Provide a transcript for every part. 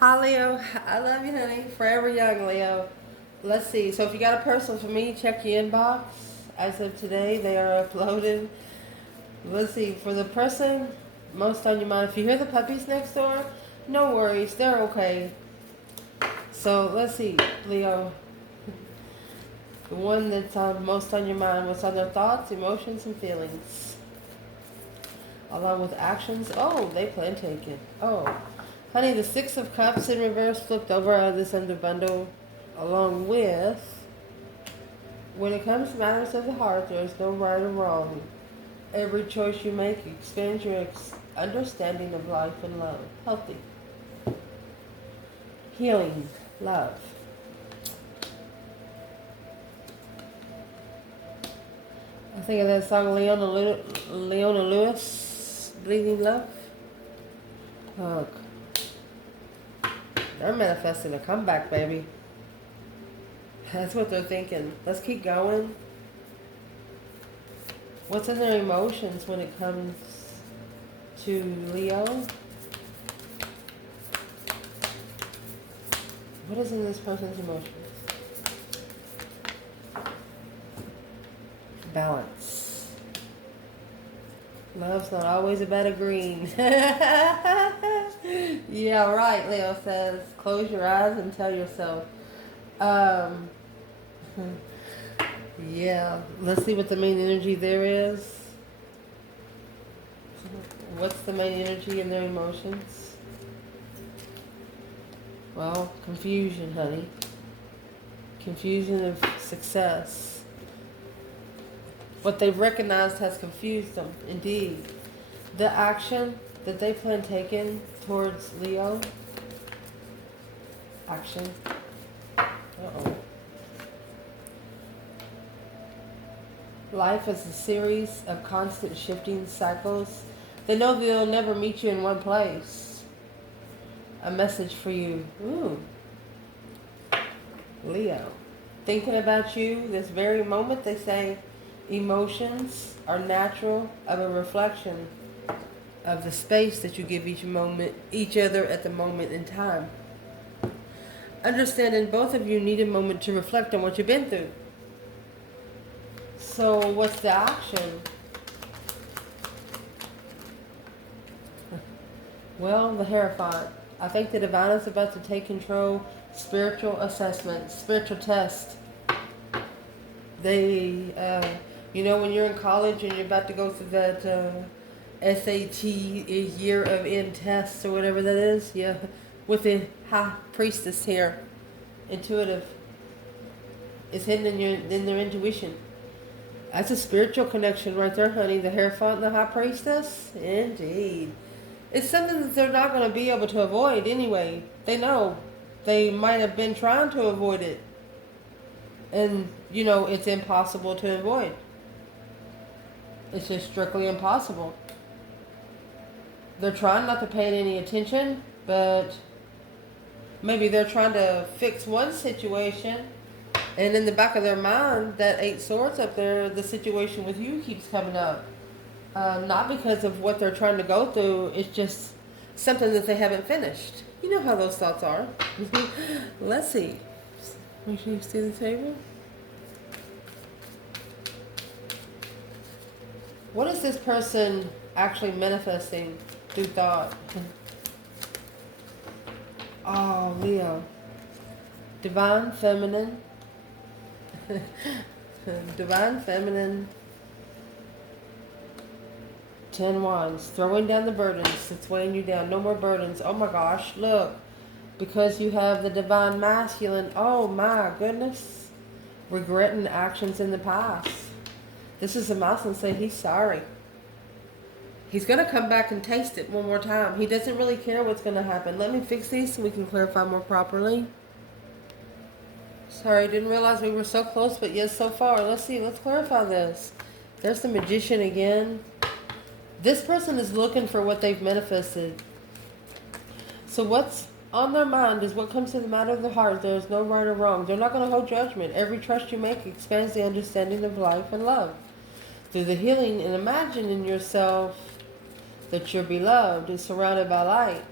Hi, Leo. I love you, honey. Forever young, Leo. Let's see. So if you got a personal for me, check your inbox. As of today, they are uploaded. Let's see. For the person most on your mind, if you hear the puppies next door, no worries. They're okay. So let's see, Leo. The one that's most on your mind, what's on their thoughts, emotions, and feelings. Along with actions. Oh, they plan taken. Oh. Honey, the Six of Cups in reverse flipped over out of this under bundle. Along with, when it comes to matters of the heart, there's no right or wrong. Every choice you make expands your understanding of life and love. Healthy. Healing. Love. I think of that song Leona Lewis, Bleeding Love. Look. They're manifesting a comeback, baby. That's what they're thinking. Let's keep going. What's in their emotions when it comes to Leo? What is in this person's emotions? Balance. Love's not always about a green. Yeah, right, Leo says. Close your eyes and tell yourself. Yeah, let's see what the main energy there is. What's the main energy in their emotions? Well, confusion, honey. Confusion of success. What they've recognized has confused them, indeed. The action that they plan taking towards Leo. Action. Uh-oh. Life is a series of constant shifting cycles. They know they'll never meet you in one place. A message for you. Ooh. Leo. Thinking about you this very moment, they say emotions are natural of a reflection of the space that you give each other at the moment in time. Understanding both of you need a moment to reflect on what you've been through. So what's the action? Well, the Hierophant. I think the Divine is about to take control. Spiritual assessment, spiritual test. They, when you're in college and you're about to go through that SAT year of end tests or whatever that is, yeah, with the High Priestess here, intuitive. It's hidden in their intuition. That's a spiritual connection right there, honey. The Hierophant and the High Priestess, indeed. It's something that they're not going to be able to avoid anyway. They know. They might have been trying to avoid it. And, it's impossible to avoid. It's just strictly impossible. They're trying not to pay any attention, but maybe they're trying to fix one situation, and in the back of their mind, that 8 swords up there, the situation with you keeps coming up. Not because of what they're trying to go through, it's just something that they haven't finished. You know how those thoughts are. Let's see. Make sure you see the table. What is this person actually manifesting through thought? Oh, Leo. Divine Feminine. Divine Feminine. 10 Wands. Throwing down the burdens that's weighing you down. No more burdens. Oh my gosh, look. Because you have the Divine Masculine. Oh my goodness. Regretting actions in the past. This is a masculine saying he's sorry. He's going to come back and taste it one more time. He doesn't really care what's going to happen. Let me fix these so we can clarify more properly. Sorry, didn't realize we were so close, but yes, so far. Let's see, let's clarify this. There's the Magician again. This person is looking for what they've manifested. So what's on their mind is what comes to the matter of the heart. There's no right or wrong. They're not going to hold judgment. Every trust you make expands the understanding of life and love. Through the healing and imagining yourself that you're beloved is surrounded by light.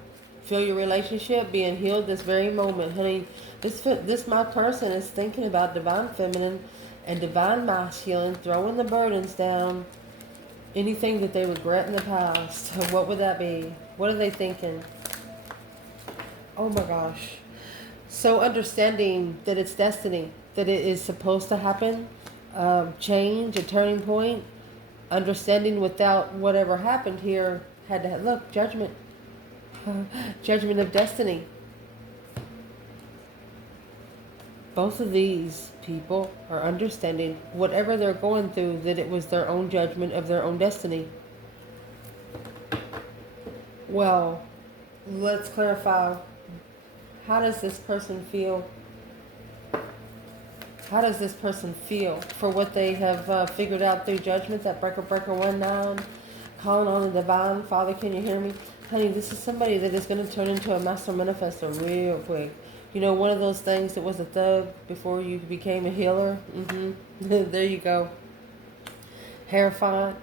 Feel your relationship being healed this very moment, honey. This my person is thinking about divine feminine and divine masculine, throwing the burdens down. Anything that they regret in the past, what would that be? What are they thinking? Oh my gosh. So understanding that it's destiny, that it is supposed to happen, change, a turning point, understanding without whatever happened here had to look, judgment. Judgment of destiny. Both of these people are understanding whatever they're going through, that it was their own judgment of their own destiny. Well, let's clarify. How does this person feel? How does this person feel for what they have figured out through judgment? That breaker 19, calling on the divine. Father, can you hear me? Honey, this is somebody that is going to turn into a master manifestor real quick. You know, one of those things that was a thug before you became a healer. There you go. Hierophant.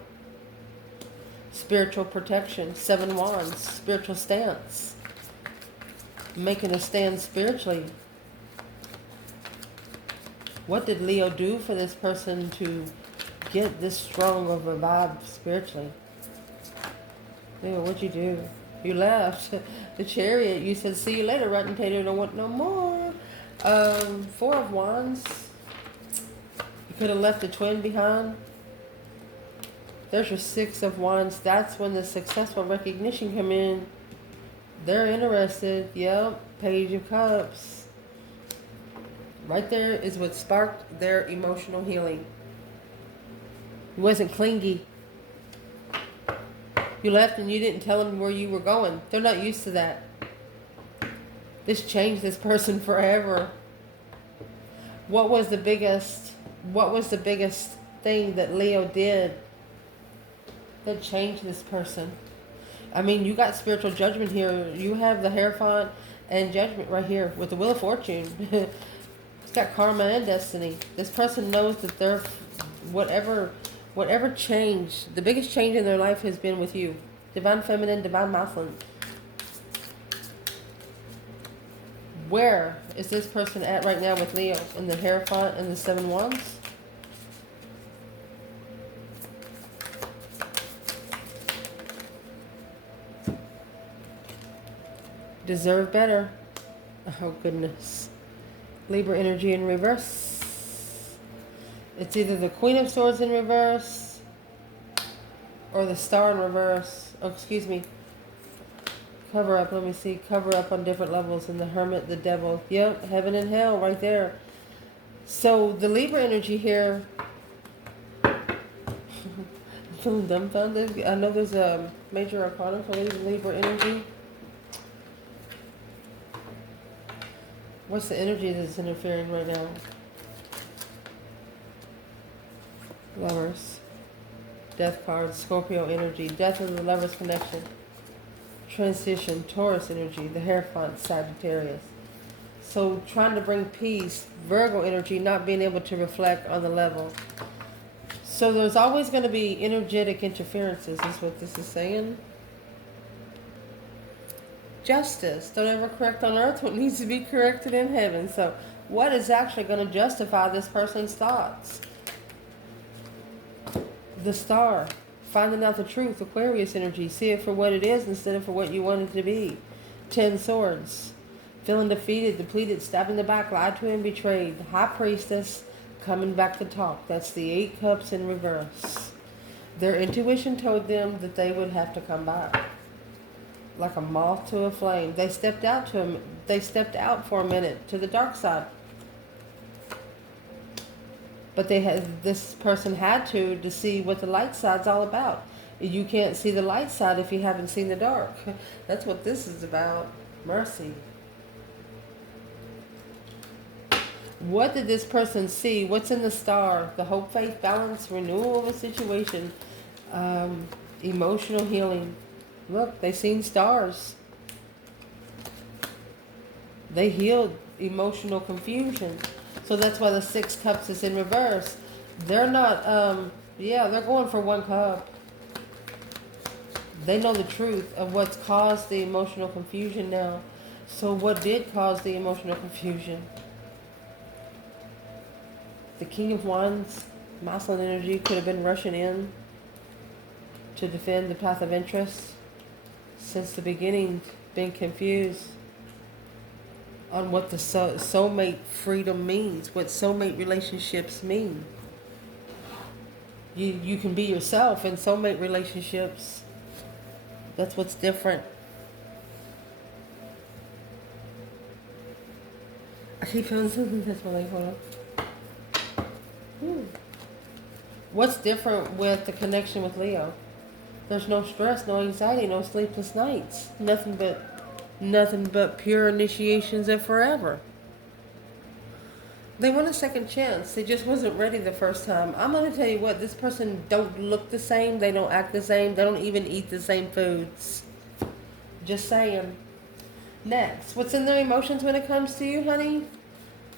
Spiritual protection. 7 wands. Spiritual stance. Making a stand spiritually. What did Leo do for this person to get this strong of a vibe spiritually? Leo, what'd you do? You left. The Chariot. You said, see you later, rotten tater. Don't want no more. 4 of Wands. You could have left the twin behind. There's your 6 of Wands. That's when the successful recognition come in. They're interested. Yep. Page of Cups. Right there is what sparked their emotional healing. It wasn't clingy. You left and you didn't tell them where you were going. They're not used to that. This changed this person forever. What was the biggest thing that Leo did that changed this person? I mean, you got spiritual judgment here. You have the Hierophant and judgment right here with the Wheel of Fortune. It's got karma and destiny. This person knows that they're whatever change, the biggest change in their life has been with you. Divine feminine, divine masculine. Where is this person at right now with Leo and the Hierophant and the 7 wands? Deserve better. Oh goodness. Libra energy in reverse. It's either the Queen of Swords in reverse or the Star in reverse. Oh, excuse me. Cover up. Let me see. Cover up on different levels. And the Hermit, the Devil. Yep. Heaven and Hell right there. So the Libra energy here. I'm feeling dumbfounded. I know there's a major arcana for Libra energy. What's the energy that's interfering right now? Lovers. Death card. Scorpio energy. Death of the Lovers connection. Transition. Taurus energy. The Hierophant. Sagittarius. So trying to bring peace. Virgo energy. Not being able to reflect on the level. So there's always going to be energetic interferences is what this is saying. Justice. Don't ever correct on earth what needs to be corrected in heaven. So what is actually going to justify this person's thoughts? The Star. Finding out the truth. Aquarius energy. See it for what it is instead of for what you want it to be. 10 swords. Feeling defeated, depleted, stabbed in the back, lied to and betrayed. High Priestess coming back to talk. That's the 8 cups in reverse. Their intuition told them that they would have to come back. Like a moth to a flame. They stepped out for a minute to the dark side. But this person had to see what the light side's all about. You can't see the light side if you haven't seen the dark. That's what this is about. Mercy. What did this person see? What's in the Star? The hope, faith, balance, renewal of a situation. Emotional healing. Look, they seen stars. They healed emotional confusion. So that's why the 6 cups is in reverse. They're not, they're going for 1 cup. They know the truth of what's caused the emotional confusion now. So what did cause the emotional confusion? The King of Wands, masculine energy, could have been rushing in to defend the path of interest. Since the beginning, been confused on what the soulmate freedom means, what soulmate relationships mean. You can be yourself in soulmate relationships. That's what's different. I keep feeling something that's my life on. What's different with the connection with Leo? There's no stress, no anxiety, no sleepless nights. Nothing but pure initiations of forever. They want a second chance. They just wasn't ready the first time. I'm going to tell you what, this person don't look the same. They don't act the same. They don't even eat the same foods. Just saying. Next, what's in their emotions when it comes to you, honey?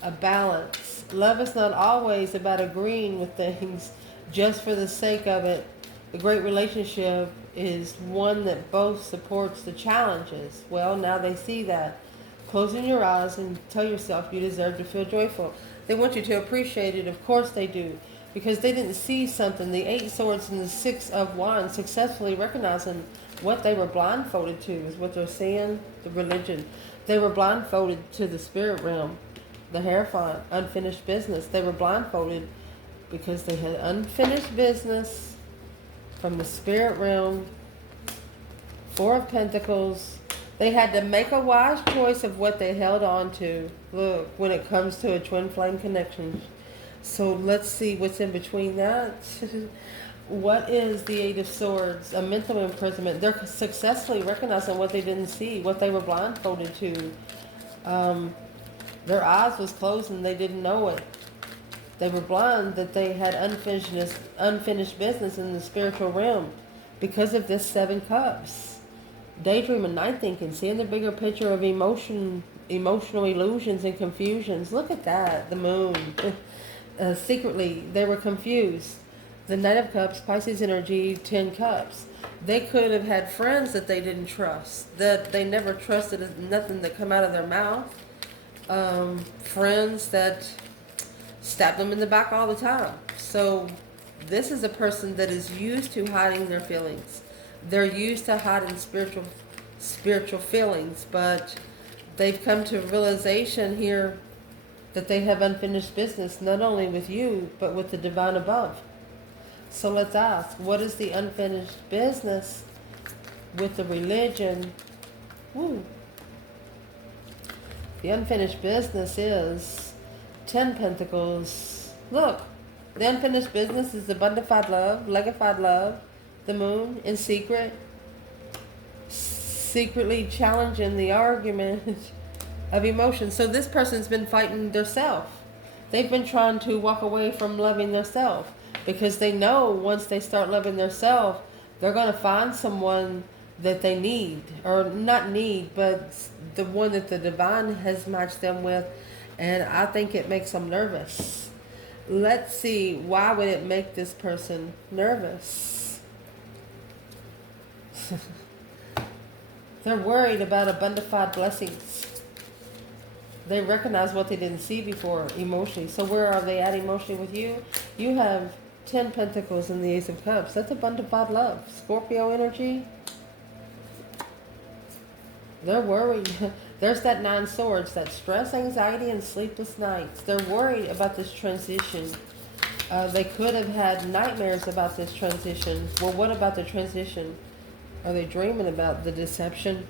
A balance. Love is not always about agreeing with things just for the sake of it. A great relationship is one that both supports the challenges. Well, now they see that. Closing your eyes and tell yourself you deserve to feel joyful. They want you to appreciate it. Of course they do. Because they didn't see something. The 8 swords and the 6 of wands successfully recognizing what they were blindfolded to is what they're seeing. The religion. They were blindfolded to the spirit realm. The Hierophant. Unfinished business. They were blindfolded because they had unfinished business from the spirit realm. 4 of Pentacles. They had to make a wise choice of what they held on to. Look, when it comes to a twin flame connection. So let's see what's in between that. What is the 8 of Swords? A mental imprisonment. They're successfully recognizing what they didn't see, what they were blindfolded to. Their eyes was closed and they didn't know it. They were blind that they had unfinished business in the spiritual realm because of this 7 cups. Daydreaming, night thinking, seeing the bigger picture of emotional illusions and confusions. Look at that, the moon. Secretly, they were confused. The Knight of Cups, Pisces energy, 10 cups. They could have had friends that they didn't trust, that they never trusted nothing that come out of their mouth. Friends that stabbed them in the back all the time. So this is a person that is used to hiding their feelings. They're used to hiding spiritual feelings, but they've come to a realization here that they have unfinished business, not only with you, but with the divine above. So let's ask, what is the unfinished business with the religion? Woo. The unfinished business is 10 Pentacles. Look, the unfinished business is the bundified love, legified love, the moon, in secret, secretly challenging the argument of emotion. So this person's been fighting theirself. They've been trying to walk away from loving theirself because they know once they start loving theirself, they're going to find someone that they need, or not need, but the one that the divine has matched them with. And I think it makes them nervous. Let's see, why would it make this person nervous? They're worried about abundified blessings. They recognize what they didn't see before emotionally. So where are they at emotionally with you? You have 10 Pentacles and the Ace of Cups. That's abundified love. Scorpio energy. They're worried. There's that 9 swords, that stress, anxiety, and sleepless nights. They're worried about this transition. They could have had nightmares about this transition. Well, what about the transition? Are they dreaming about the deception?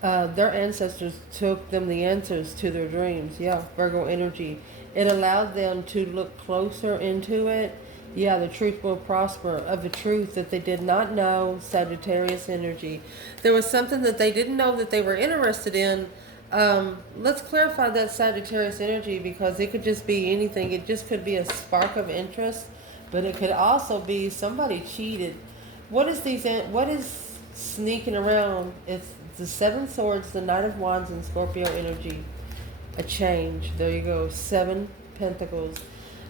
Their ancestors took them the answers to their dreams. Yeah, Virgo energy. It allowed them to look closer into it. Yeah, the truth will prosper. Of the truth that they did not know, Sagittarius energy. There was something that they didn't know that they were interested in. Let's clarify that Sagittarius energy, because it could just be anything. It just could be a spark of interest, but it could also be somebody cheated. What is sneaking around? It's the 7 swords, the Knight of Wands, and Scorpio energy. A change. There you go. 7 Pentacles.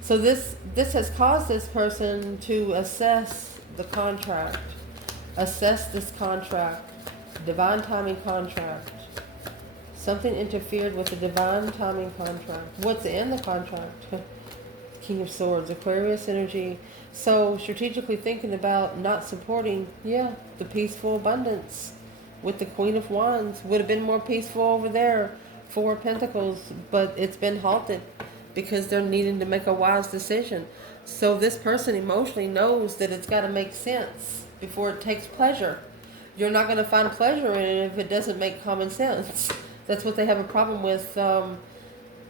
So this has caused this person to assess the contract. Assess this contract. Divine timing contract. Something interfered with the divine timing contract. What's in the contract? King of Swords, Aquarius energy. So strategically thinking about not supporting, the peaceful abundance with the Queen of Wands. Would have been more peaceful over there. Four of Pentacles, but it's been halted because they're needing to make a wise decision. So this person emotionally knows that it's got to make sense before it takes pleasure. You're not going to find pleasure in it if it doesn't make common sense. That's what they have a problem with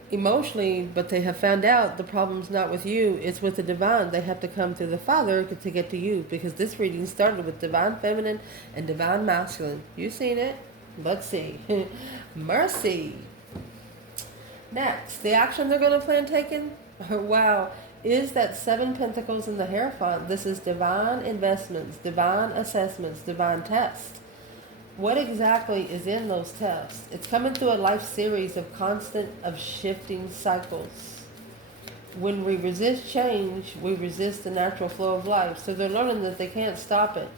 emotionally, but they have found out the problem's not with you, it's with the divine. They have to come through the Father to get to you, because this reading started with divine feminine and divine masculine. You seen it? Let's see. Mercy. Next, the action they're going to plan taking, wow, is that 7 Pentacles in the Hierophant. This is divine investments, divine assessments, divine tests. What exactly is in those tests? It's coming through a life series of shifting cycles. When we resist change, we resist the natural flow of life. So they're learning that they can't stop it.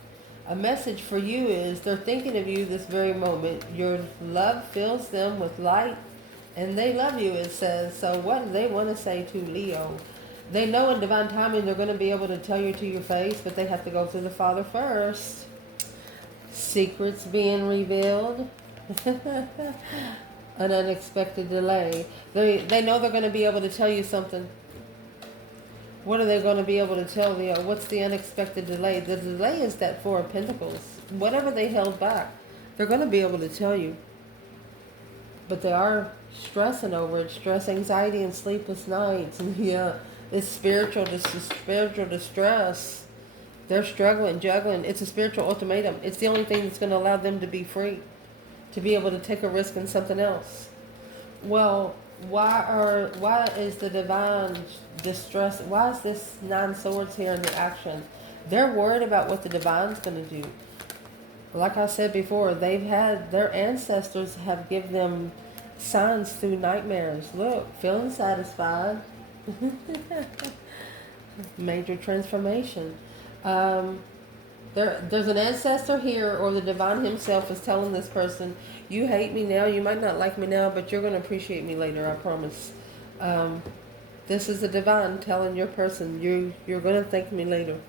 A message for you is they're thinking of you this very moment. Your love fills them with light, and they love you, it says. So what do they want to say to Leo? They know in divine timing they're going to be able to tell you to your face, but they have to go through the Father first. Secrets being revealed. An unexpected delay. They know they're going to be able to tell you something. What are they going to be able to tell Leo? What's the unexpected delay? The delay is that 4 of Pentacles. Whatever they held back, they're going to be able to tell you. But they are stressing over it. Stress, anxiety, and sleepless nights. It's spiritual distress. They're struggling, juggling. It's a spiritual ultimatum. It's the only thing that's going to allow them to be free, to be able to take a risk in something else. Well, why is the divine distress? Why is this 9 swords here in the action? They're worried about what the divine's going to do. Like I said before, their ancestors have given them signs through nightmares. Look, feeling satisfied. Major transformation. There's an ancestor here, or the divine himself is telling this person, you hate me now, you might not like me now, but you're going to appreciate me later, I promise. This is the divine telling your person, you're going to thank me later.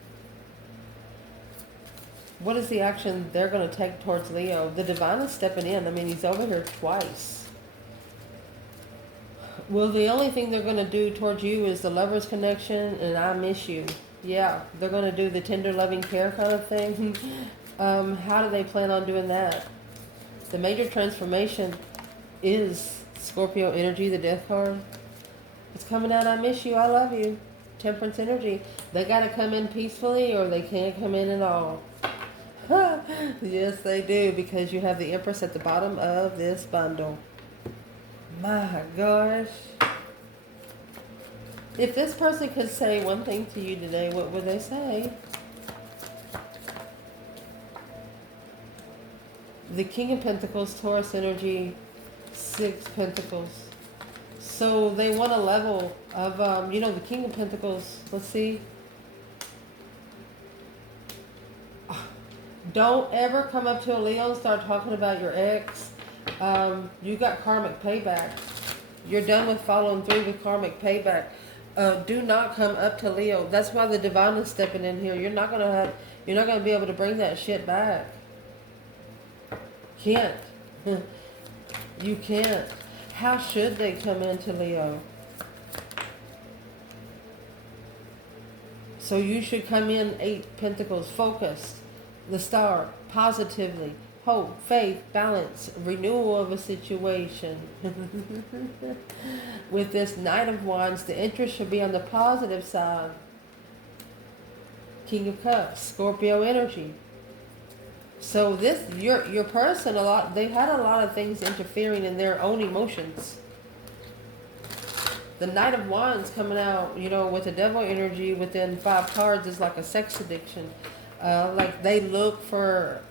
What is the action they're going to take towards Leo? The divine is stepping in. I mean, he's over here twice. Well, the only thing they're going to do towards you is the lover's connection and I miss you. Yeah, they're going to do the tender, loving care kind of thing. How do they plan on doing that? The major transformation is Scorpio energy, the death card. It's coming out, I miss you, I love you. Temperance energy. They got to come in peacefully or they can't come in at all. Yes, they do, because you have the Empress at the bottom of this bundle. My gosh. If this person could say one thing to you today, what would they say? The King of Pentacles, Taurus energy, 6 Pentacles. So they want a level of, the King of Pentacles, let's see. Don't ever come up to a Leo and start talking about your ex. You got karmic payback. You're done with following through with karmic payback. Do not come up to Leo. That's why the divine is stepping in here. You're not gonna be able to bring that shit back. Can't. You can't. How should they come into Leo? So you should come in 8 Pentacles, focused, the star, positively, hope, faith, balance, renewal of a situation. With this Knight of Wands, the interest should be on the positive side. King of Cups, Scorpio energy. So this, your person, they've had a lot of things interfering in their own emotions. The Knight of Wands coming out, with the devil energy within 5 cards is like a sex addiction. Like they look for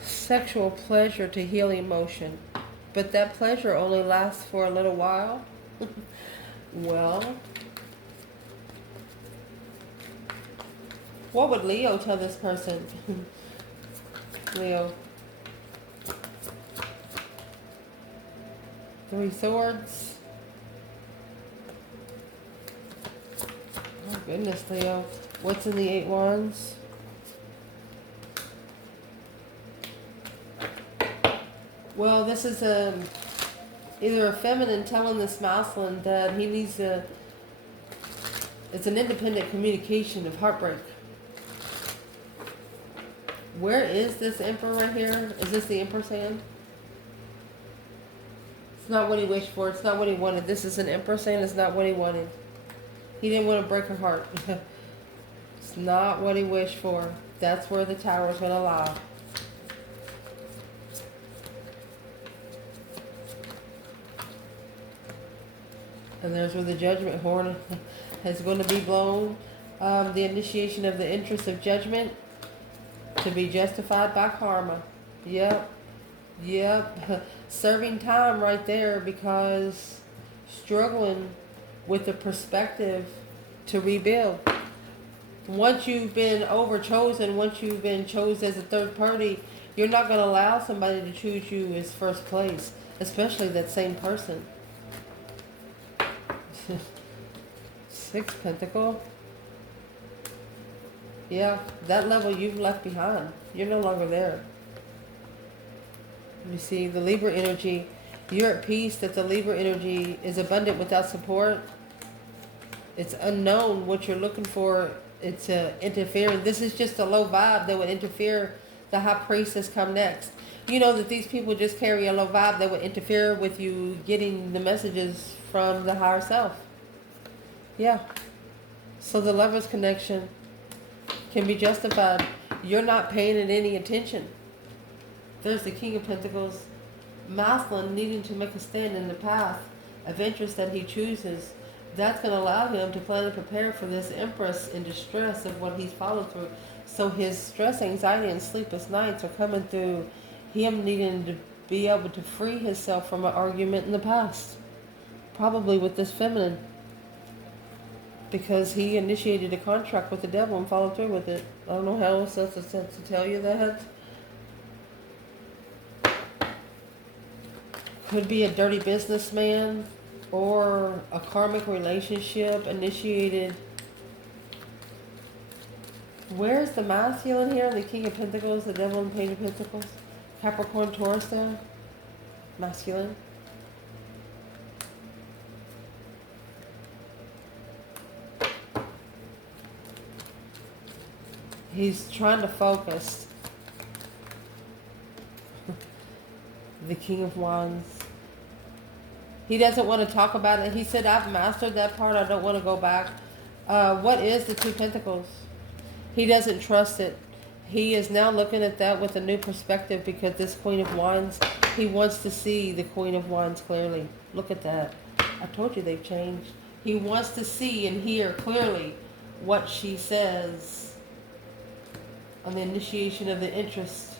sexual pleasure to heal emotion, but that pleasure only lasts for a little while. Well, What would Leo tell this person? Leo. 3 Swords. Oh goodness, Leo. What's in the 8 Wands? Well, this is either a feminine telling this masculine that he needs to... It's an independent communication of heartbreak. Where is this Emperor right here? Is this the Emperor's hand? It's not what he wished for. It's not what he wanted. This is an Emperor saying it's not what he wanted. He didn't want to break her heart. It's not what he wished for. That's where the Tower is going to lie. And there's where the Judgment horn is going to be blown. The initiation of the interest of judgment to be justified by karma. Yep. Yep. Serving time right there because struggling with the perspective to rebuild. Once you've been overchosen, once you've been chosen as a third party, you're not going to allow somebody to choose you as first place, especially that same person. 6 Pentacle. Yeah, that level you've left behind. You're no longer there. You see, the Libra energy, you're at peace that the Libra energy is abundant without support. It's unknown what you're looking for. It's interfering. This is just a low vibe that would interfere. The High Priestess come next. You know that these people just carry a low vibe that would interfere with you getting the messages from the higher self. Yeah. So the Lover's connection can be justified. You're not paying it any attention. There's the King of Pentacles. Masculine needing to make a stand in the path of interest that he chooses. That's going to allow him to plan and prepare for this Empress in distress of what he's followed through. So his stress, anxiety, and sleepless nights are coming through him needing to be able to free himself from an argument in the past. Probably with this feminine. Because he initiated a contract with the devil and followed through with it. I don't know how else to tell you that. Could be a dirty businessman or a karmic relationship initiated. Where's the masculine here? The King of Pentacles, the Devil and Page of Pentacles. Capricorn, Taurus there. Masculine. He's trying to focus. The King of Wands. He doesn't want to talk about it. He said, I've mastered that part. I don't want to go back. What is the 2 Pentacles? He doesn't trust it. He is now looking at that with a new perspective because this Queen of Wands, he wants to see the Queen of Wands clearly. Look at that. I told you they've changed. He wants to see and hear clearly what she says on the initiation of the interest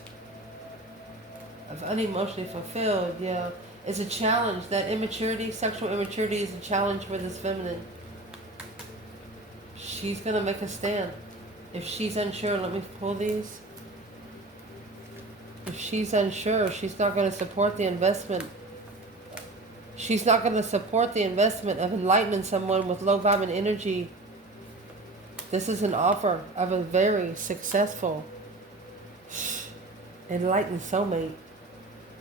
of unemotionally fulfilled. Yeah, it's a challenge. That immaturity, sexual immaturity, is a challenge for this feminine. She's going to make a stand. If she's unsure, let me pull these. If she's unsure, she's not going to support the investment. She's not going to support the investment of enlightening someone with low vibing energy. This is an offer of a very successful, enlightened soulmate.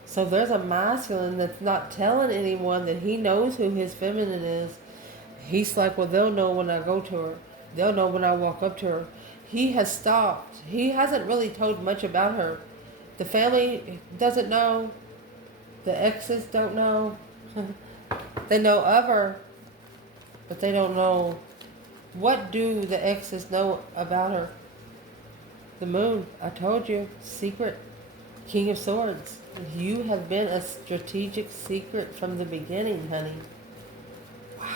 So there's a masculine that's not telling anyone that he knows who his feminine is. He's like, well, they'll know when I go to her. They'll know when I walk up to her. He has stopped. He hasn't really told much about her. The family doesn't know. The exes don't know. They know of her, but they don't know. What do the exes know about her? The Moon. I told you. Secret. King of Swords. You have been a strategic secret from the beginning, honey. Wow.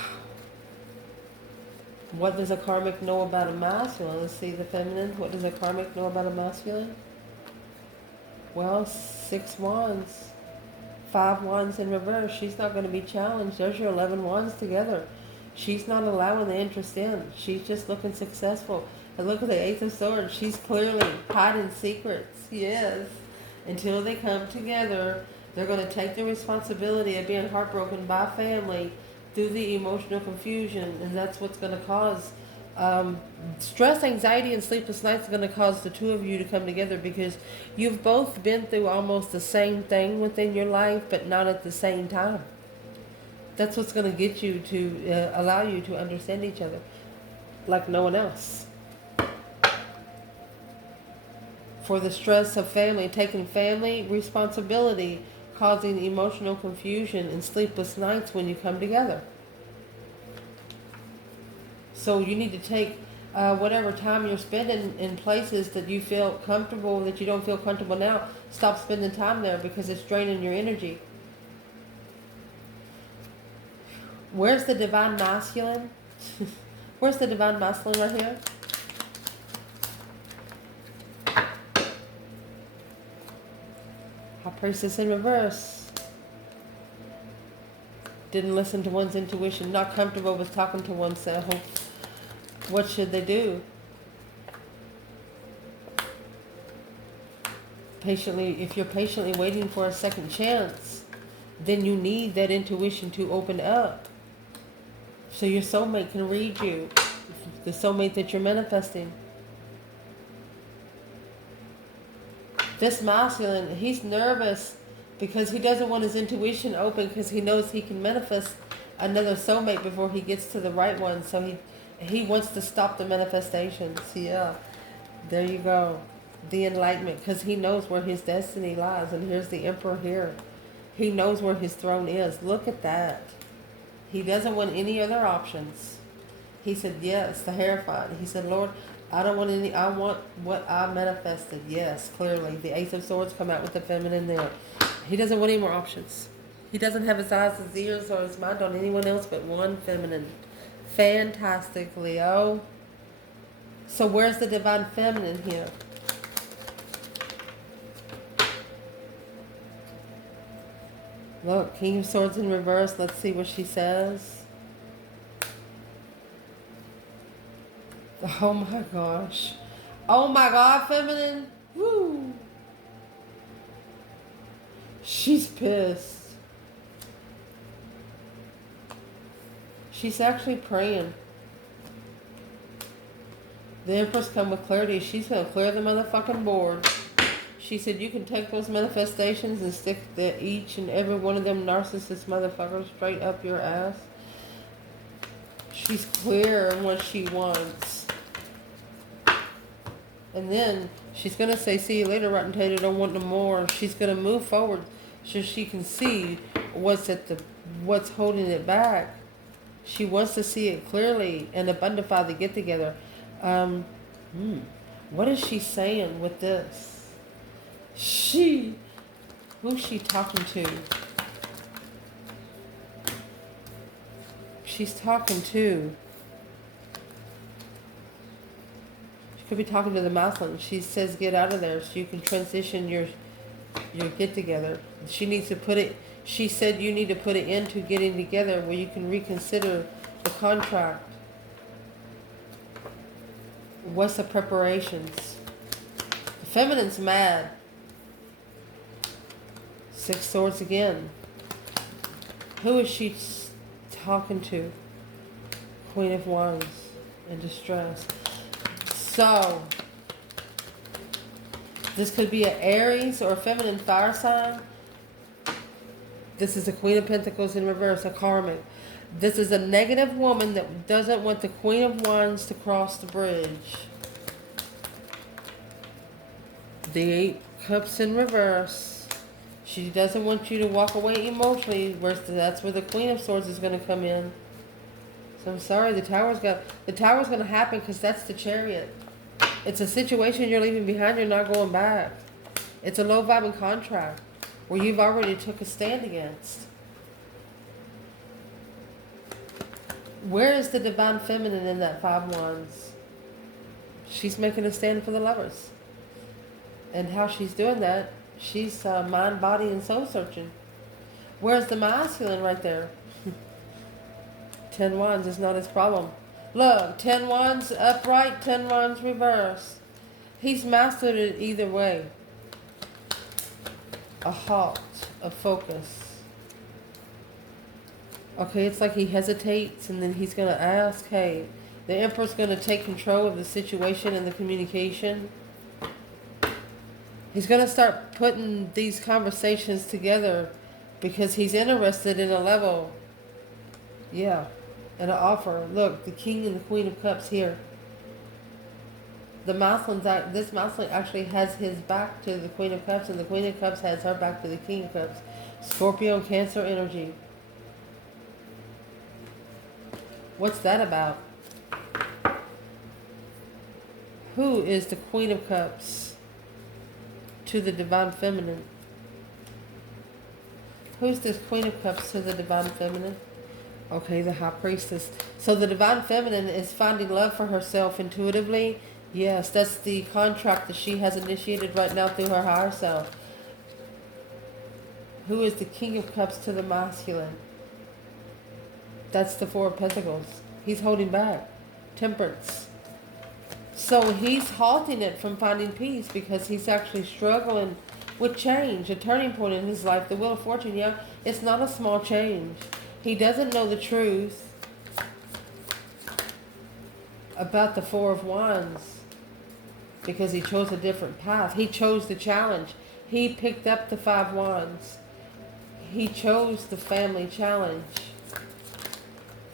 What does a karmic know about a masculine? Let's see the feminine. What does a karmic know about a masculine? Well, 6 wands. 5 wands in reverse. She's not going to be challenged. There's your 11 wands together. She's not allowing the interest in. She's just looking successful. And look at the Ace of Swords. She's clearly hiding secrets. Yes. Until they come together, they're going to take the responsibility of being heartbroken by family through the emotional confusion. And that's what's going to cause stress, anxiety, and sleepless nights are going to cause the two of you to come together, because you've both been through almost the same thing within your life, but not at the same time. That's what's going to get you to allow you to understand each other like no one else. For the stress of family, taking family responsibility, causing emotional confusion and sleepless nights when you come together. So you need to take whatever time you're spending in places that you feel comfortable, that you don't feel comfortable now. Stop spending time there, because it's draining your energy. Where's the divine masculine? Where's the divine masculine right here? High Priestess in reverse. Didn't listen to one's intuition. Not comfortable with talking to oneself. What should they do? Patiently, if you're patiently waiting for a second chance, then you need that intuition to open up, so your soulmate can read you, the soulmate that you're manifesting. This masculine, he's nervous because he doesn't want his intuition open, because he knows he can manifest another soulmate before he gets to the right one. So he wants to stop the manifestations. Yeah, there you go. The enlightenment, because he knows where his destiny lies. And here's the Emperor here. He knows where his throne is. Look at that. He doesn't want any other options. He said, yes, the terrified. He said, Lord, I don't want any, I want what I manifested. Yes, clearly. The Ace of Swords come out with the feminine there. He doesn't want any more options. He doesn't have his eyes, his ears, or his mind on anyone else but one feminine. Fantastic, Leo. So where's the divine feminine here? Look, King of Swords in reverse. Let's see what she says. Oh my gosh. Oh my God, feminine. Woo. She's pissed. She's actually praying. The Empress come with clarity. She's going to clear the motherfucking board. She said, you can take those manifestations and stick each and every one of them narcissist motherfuckers straight up your ass. She's clear on what she wants. And then she's going to say, see you later, rotten tater, don't want no more. She's going to move forward so she can see what's holding it back. She wants to see it clearly and abundify the get together. What is she saying with this? Who's she talking to? She's talking to. She could be talking to the masculine. She says, get out of there so you can transition your get together. She needs to put it. She said you need to put it into getting together where you can reconsider the contract. What's the preparations? The feminine's mad. Six Swords again. Who is she talking to? Queen of Wands in distress. So, this could be an Aries or a feminine fire sign. This is a Queen of Pentacles in reverse, a karmic. This is a negative woman that doesn't want the Queen of Wands to cross the bridge. The 8 Cups in reverse. She doesn't want you to walk away emotionally. That's where the Queen of Swords is going to come in. So I'm sorry, the tower's going to happen, because that's the Chariot. It's a situation you're leaving behind. You're not going back. It's a low vibing contract where you've already took a stand against. Where is the divine feminine in that 5 Wands? She's making a stand for the lovers. And how she's doing that, she's mind, body, and soul searching. Where's the masculine right there? 10 Wands is not his problem. Look, 10 wands upright, 10 wands reversed. He's mastered it either way. A halt, a focus. Okay, it's like he hesitates and then he's going to ask, hey, the Emperor's going to take control of the situation and the communication. He's going to start putting these conversations together because he's interested in a level. Yeah, and an offer. Look, the King and the Queen of Cups here. This masculine actually has his back to the Queen of Cups, and the Queen of Cups has her back to the King of Cups. Scorpio and Cancer energy. What's that about? Who is the Queen of Cups to the Divine Feminine? Who's this Queen of Cups to the Divine Feminine? Okay, the High Priestess. So the Divine Feminine is finding love for herself intuitively. Yes, that's the contract that she has initiated right now through her higher self. Who is the King of Cups to the masculine? That's the Four of Pentacles. He's holding back. Temperance. So he's halting it from finding peace because he's actually struggling with change, a turning point in his life. The Wheel of Fortune, yeah, it's not a small change. He doesn't know the truth about the Four of Wands because he chose a different path. He chose the challenge. He picked up the Five Wands. He chose the family challenge,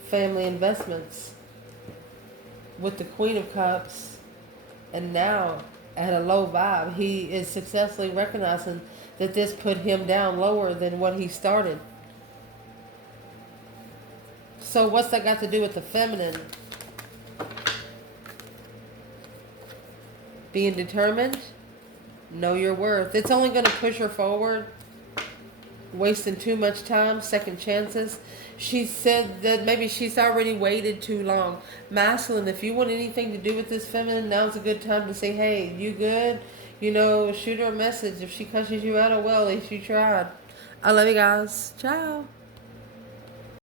family investments with the Queen of Cups, and now at a low vibe, he is successfully recognizing that this put him down lower than what he started. So what's that got to do with the feminine? Being determined, know your worth. It's only going to push her forward. Wasting too much time, second chances. She said that maybe she's already waited too long. Masculine, if you want anything to do with this feminine, now's a good time to say, hey, you good? You know, shoot her a message. If she cusses you out, oh well, at least you tried. I love you guys. Ciao.